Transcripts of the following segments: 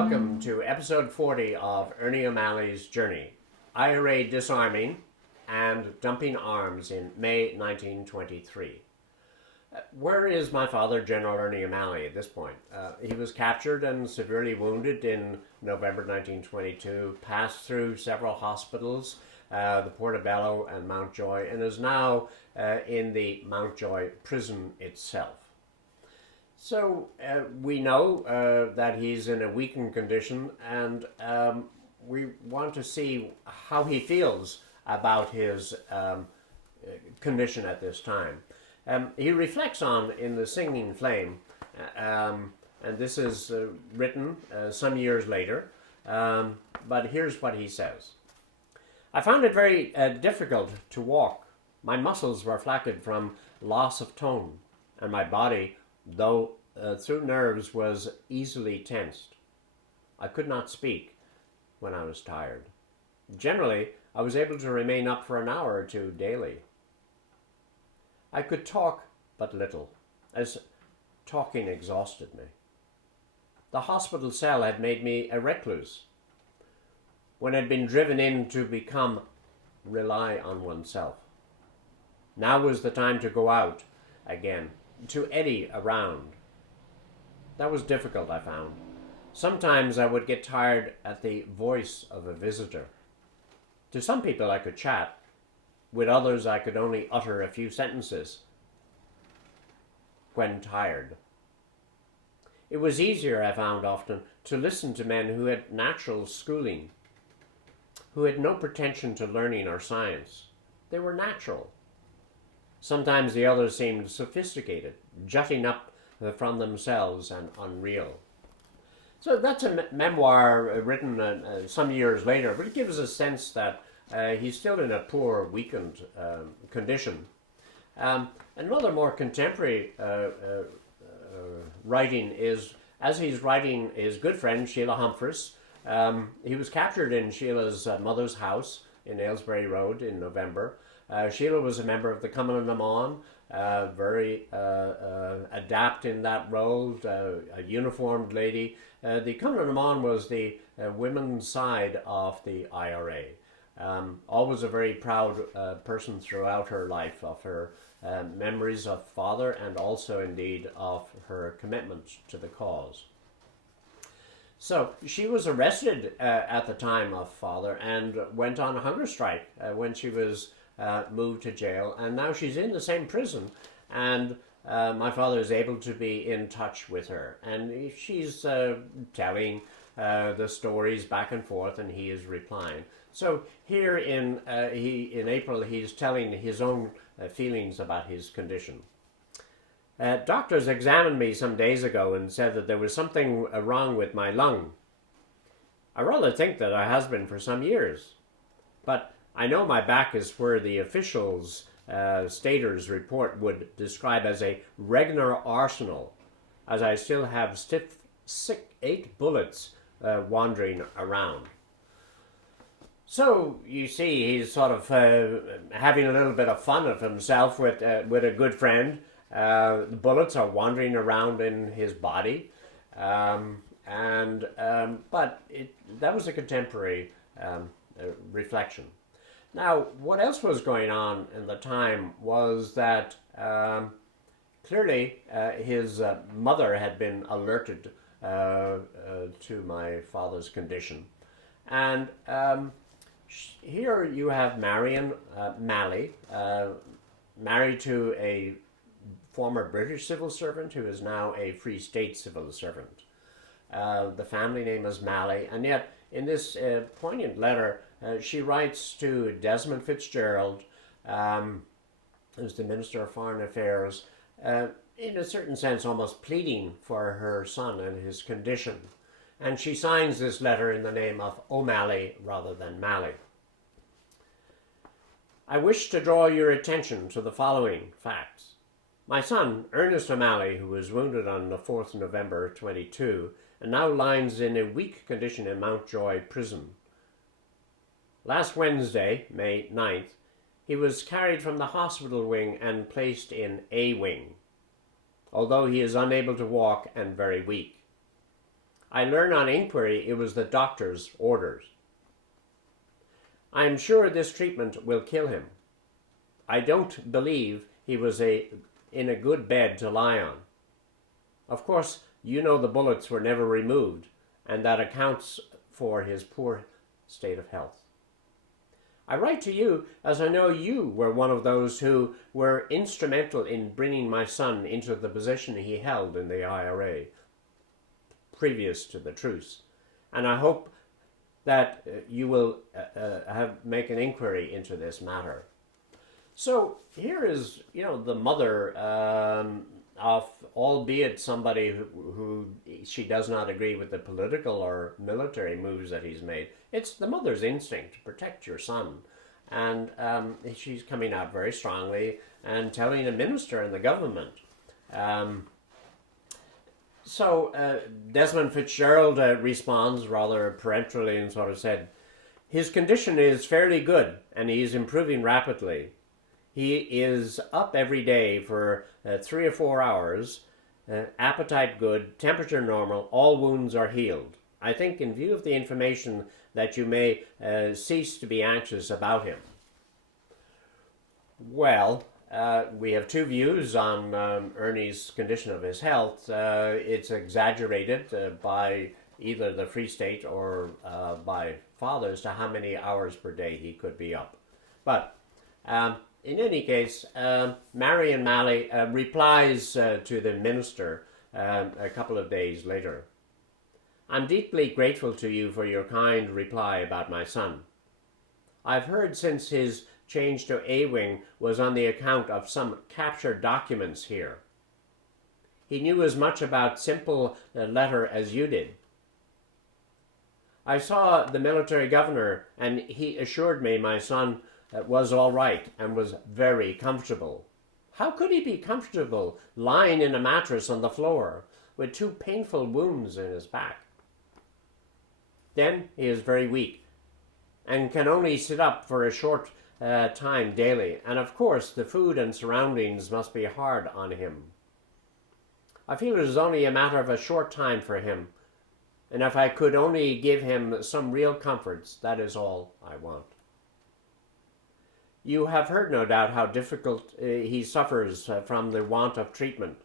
Welcome to episode 40 of Ernie O'Malley's Journey, IRA Disarming and Dumping Arms in May 1923. Where is my father, General Ernie O'Malley, at this point? He was captured and severely wounded in November 1922, passed through several hospitals, the Portobello and Mountjoy, and is now in the Mountjoy prison itself. So we know that he's in a weakened condition, and we want to see how he feels about his condition at this time. He reflects on in The Singing Flame, and this is written some years later, but here's what he says. I found it very difficult to walk. My muscles were flaccid from loss of tone, and my body, though through nerves, was easily tensed. I could not speak when I was tired. Generally, I was able to remain up for an hour or two daily. I could talk but little, as talking exhausted me. The hospital cell had made me a recluse. When I'd been driven in to rely on oneself. Now was the time to go out again, to eddy around. That was difficult, I found. Sometimes I would get tired at the voice of a visitor. To some people I could chat. With others I could only utter a few sentences when tired. It was easier, I found often, to listen to men who had natural schooling, who had no pretension to learning or science. They were natural. Sometimes the others seemed sophisticated, jutting up from themselves and unreal. So that's a memoir written some years later, but it gives a sense that he's still in a poor, weakened condition. Another more contemporary writing is, as he's writing his good friend Sheila Humphreys. He was captured in Sheila's mother's house in Aylesbury Road in November. Sheila was a member of the Cummin na Mon, very adept in that role, a uniformed lady. The Cummin na Mon was the women's side of the IRA. Always a very proud person throughout her life, of her memories of father and also indeed of her commitment to the cause. So she was arrested at the time of father and went on a hunger strike when she was moved to jail, and now she's in the same prison, and my father is able to be in touch with her, and she's telling the stories back and forth, and he is replying. So here in April, he's telling his own feelings about his condition. Doctors examined me some days ago and said that there was something wrong with my lung. I rather think that it has been for some years, but I know my back is where the officials' staters report would describe as a regular arsenal, as I still have sick 8 bullets wandering around. So you see, he's sort of having a little bit of fun of himself with a good friend. The bullets are wandering around in his body, but that was a contemporary reflection. Now, what else was going on in the time was that clearly his mother had been alerted to my father's condition. And here you have Marion Malley, married to a former British civil servant who is now a Free State civil servant. The family name is Malley, and yet in this poignant letter, she writes to Desmond Fitzgerald, who's the Minister of Foreign Affairs, in a certain sense almost pleading for her son and his condition. And she signs this letter in the name of O'Malley rather than Malley. I wish to draw your attention to the following facts. My son, Ernest O'Malley, who was wounded on the 4th November 22, and now lies in a weak condition in Mountjoy prison. Last Wednesday, May 9th, he was carried from the hospital wing and placed in A wing, although he is unable to walk and very weak. I learn on inquiry it was the doctor's orders. I am sure this treatment will kill him. I don't believe he was in a good bed to lie on. Of course, you know the bullets were never removed, and that accounts for his poor state of health. I write to you as I know you were one of those who were instrumental in bringing my son into the position he held in the IRA previous to the truce, and I hope that you will make an inquiry into this matter. So here is, the mother of, albeit somebody who she does not agree with the political or military moves that he's made. It's the mother's instinct to protect your son. And she's coming out very strongly and telling a minister in the government. So Desmond Fitzgerald responds rather peremptorily and sort of said, his condition is fairly good and he is improving rapidly. He is up every day for 3 or 4 hours, appetite good, temperature normal, all wounds are healed. I think in view of the information that you may cease to be anxious about him. Well, we have two views on Ernie's condition of his health. It's exaggerated by either the Free State or by Father as to how many hours per day he could be up. But in any case, Marion Malley replies to the minister a couple of days later. I'm deeply grateful to you for your kind reply about my son. I've heard since his change to A-Wing was on the account of some captured documents here. He knew as much about simple letter as you did. I saw the military governor and he assured me my son was all right and was very comfortable. How could he be comfortable lying in a mattress on the floor with 2 painful wounds in his back? Then he is very weak and can only sit up for a short time daily, and of course the food and surroundings must be hard on him. I feel it is only a matter of a short time for him, and if I could only give him some real comforts, that is all I want. You have heard, no doubt, how difficult he suffers from the want of treatment,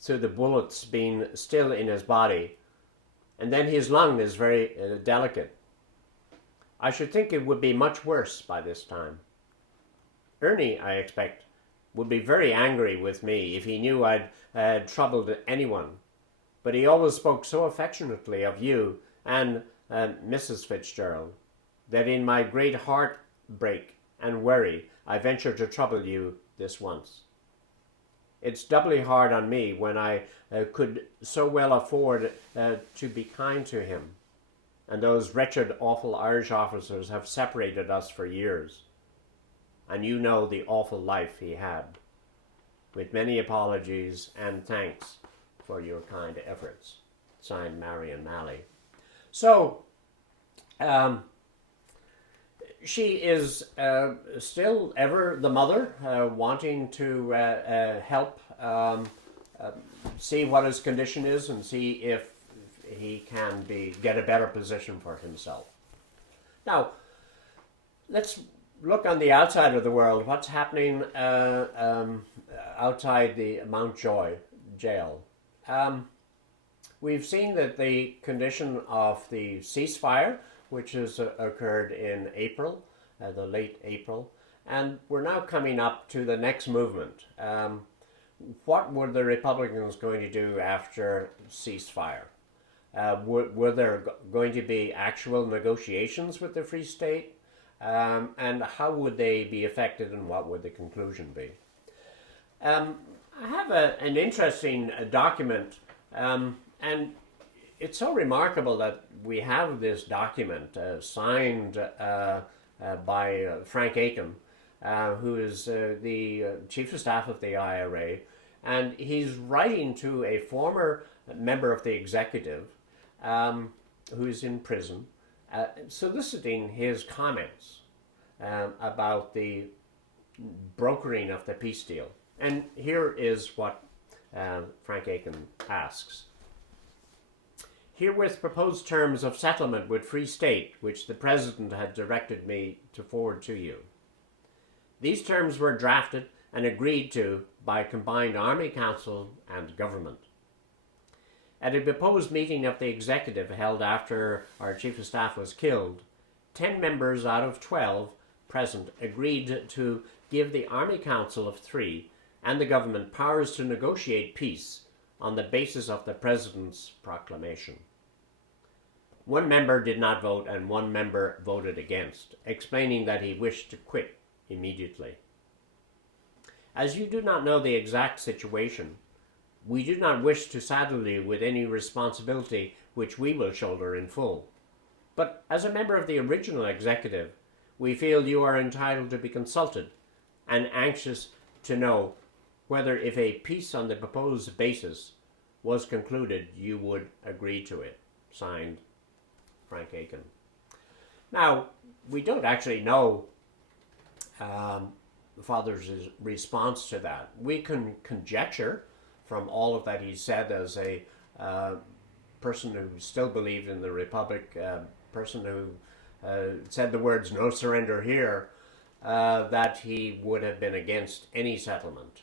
through the bullets being still in his body, and then his lung is very delicate. I should think it would be much worse by this time. Ernie, I expect, would be very angry with me if he knew I'd troubled anyone, but he always spoke so affectionately of you and Mrs. Fitzgerald that in my great heartbreak and worry I venture to trouble you this once. It's doubly hard on me when I could so well afford to be kind to him, and those wretched, awful Irish officers have separated us for years. And you know the awful life he had. With many apologies and thanks for your kind efforts. Signed, Marion Malley. So, she is still ever the mother, wanting to help see what his condition is and see if he can get a better position for himself. Now, let's look on the outside of the world. What's happening outside the Mountjoy jail? We've seen that the condition of the ceasefire, which has occurred in April, the late April, and we're now coming up to the next movement. What were the Republicans going to do after ceasefire? Were there going to be actual negotiations with the Free State? And how would they be affected and what would the conclusion be? I have an interesting document, and it's so remarkable that we have this document signed by Frank Aiken, who is the Chief of Staff of the IRA, and he's writing to a former member of the executive who's in prison, soliciting his comments about the brokering of the peace deal. And here is what Frank Aiken asks. Herewith proposed terms of settlement with Free State, which the President had directed me to forward to you. These terms were drafted and agreed to by combined Army Council and government. At a proposed meeting of the executive held after our Chief of Staff was killed, 10 members out of 12 present agreed to give the Army Council of 3 and the government powers to negotiate peace on the basis of the President's proclamation. One member did not vote and one member voted against, explaining that he wished to quit immediately. As you do not know the exact situation, we do not wish to saddle you with any responsibility which we will shoulder in full. But as a member of the original executive, we feel you are entitled to be consulted and anxious to know whether, if a peace on the proposed basis was concluded, you would agree to it. Signed, Frank Aiken. Now, we don't actually know the father's response to that. We can conjecture from all of that he said as a person who still believed in the Republic, person who said the words "no surrender here," that he would have been against any settlement.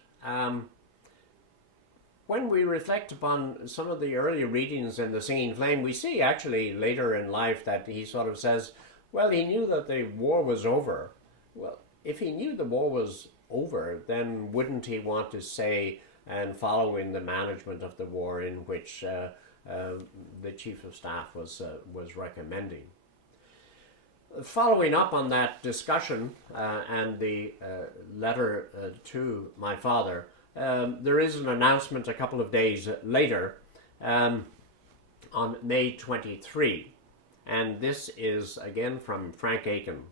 When we reflect upon some of the early readings in The Singing Flame, we see actually later in life that he sort of says, well, he knew that the war was over. Well, if he knew the war was over, then wouldn't he want to say and follow in the management of the war in which the Chief of Staff was recommending? Following up on that discussion and the letter to my father, there is an announcement a couple of days later on May 23, and this is again from Frank Aiken.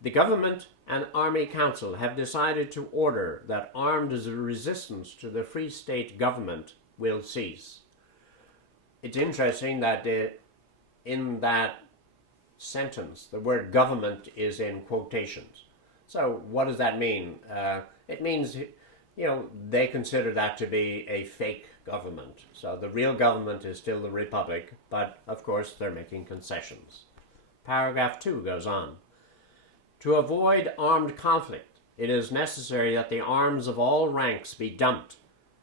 The government and Army Council have decided to order that armed resistance to the Free State government will cease. It's interesting that in that sentence, the word government is in quotations. So what does that mean? It means, they consider that to be a fake government. So the real government is still the Republic, but of course they're making concessions. Paragraph 2 goes on. To avoid armed conflict, it is necessary that the arms of all ranks be dumped,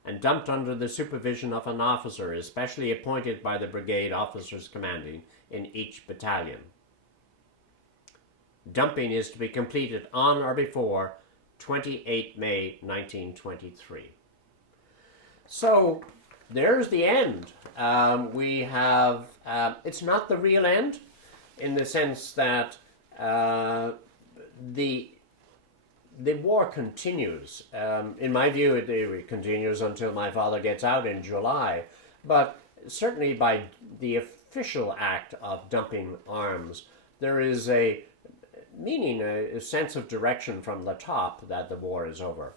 and dumped under the supervision of an officer, especially appointed by the brigade officers commanding in each battalion. Dumping is to be completed on or before 28 May 1923. So there's the end. We have, it's not the real end in the sense that the war continues. In my view, it continues until my father gets out in July. But certainly by the official act of dumping arms, there is a meaning, a sense of direction from the top that the war is over.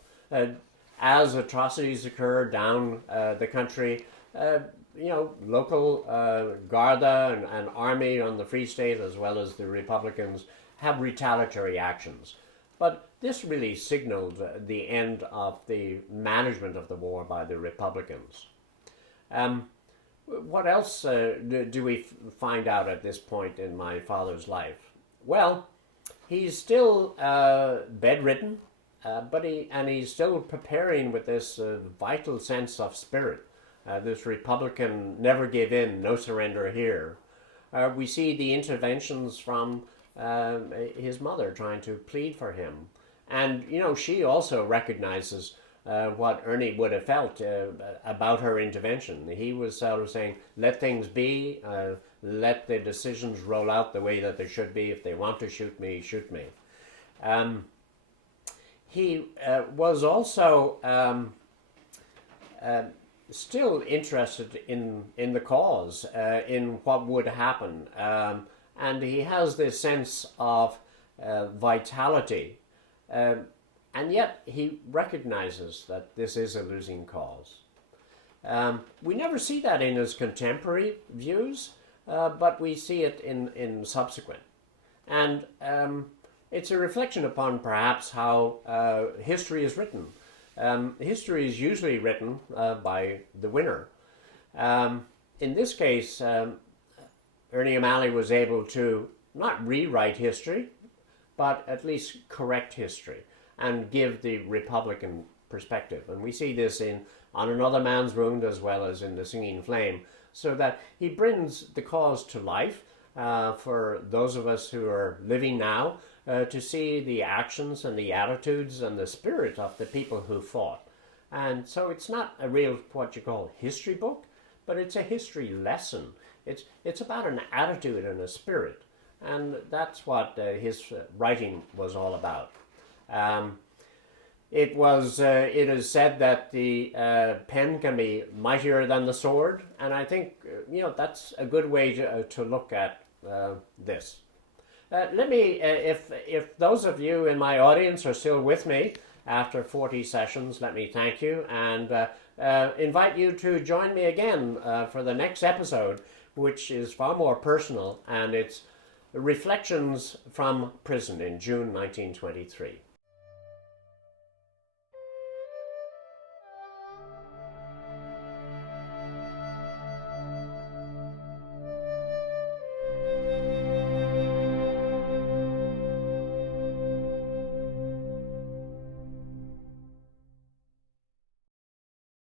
As atrocities occur down the country, local Garda and army on the Free State, as well as the Republicans, have retaliatory actions. But this really signaled the end of the management of the war by the Republicans. What else do we find out at this point in my father's life? Well, he's still bedridden, but he's still preparing with this vital sense of spirit, this Republican never give in, no surrender here. We see the interventions from his mother trying to plead for him. And, she also recognizes what Ernie would have felt about her intervention. He was sort of saying, let things be, let the decisions roll out the way that they should be. If they want to shoot me, shoot me. He was also still interested in the cause, in what would happen. And he has this sense of vitality. And yet he recognizes that this is a losing cause. We never see that in his contemporary views, but we see it in subsequent. And it's a reflection upon perhaps how history is written. History is usually written by the winner. in this case, Ernie O'Malley was able to not rewrite history, but at least correct history and give the Republican perspective. And we see this in On Another Man's Wound as well as in The Singing Flame, so that he brings the cause to life for those of us who are living now to see the actions and the attitudes and the spirit of the people who fought. And so it's not a real, what you call, history book, but it's a history lesson. It's about an attitude and a spirit. And that's what his writing was all about. It is said that the pen can be mightier than the sword, and I think that's a good way to look at this. Let me, if those of you in my audience are still with me after 40 sessions, let me thank you and invite you to join me again for the next episode, which is far more personal, and it's Reflections from Prison in June 1923.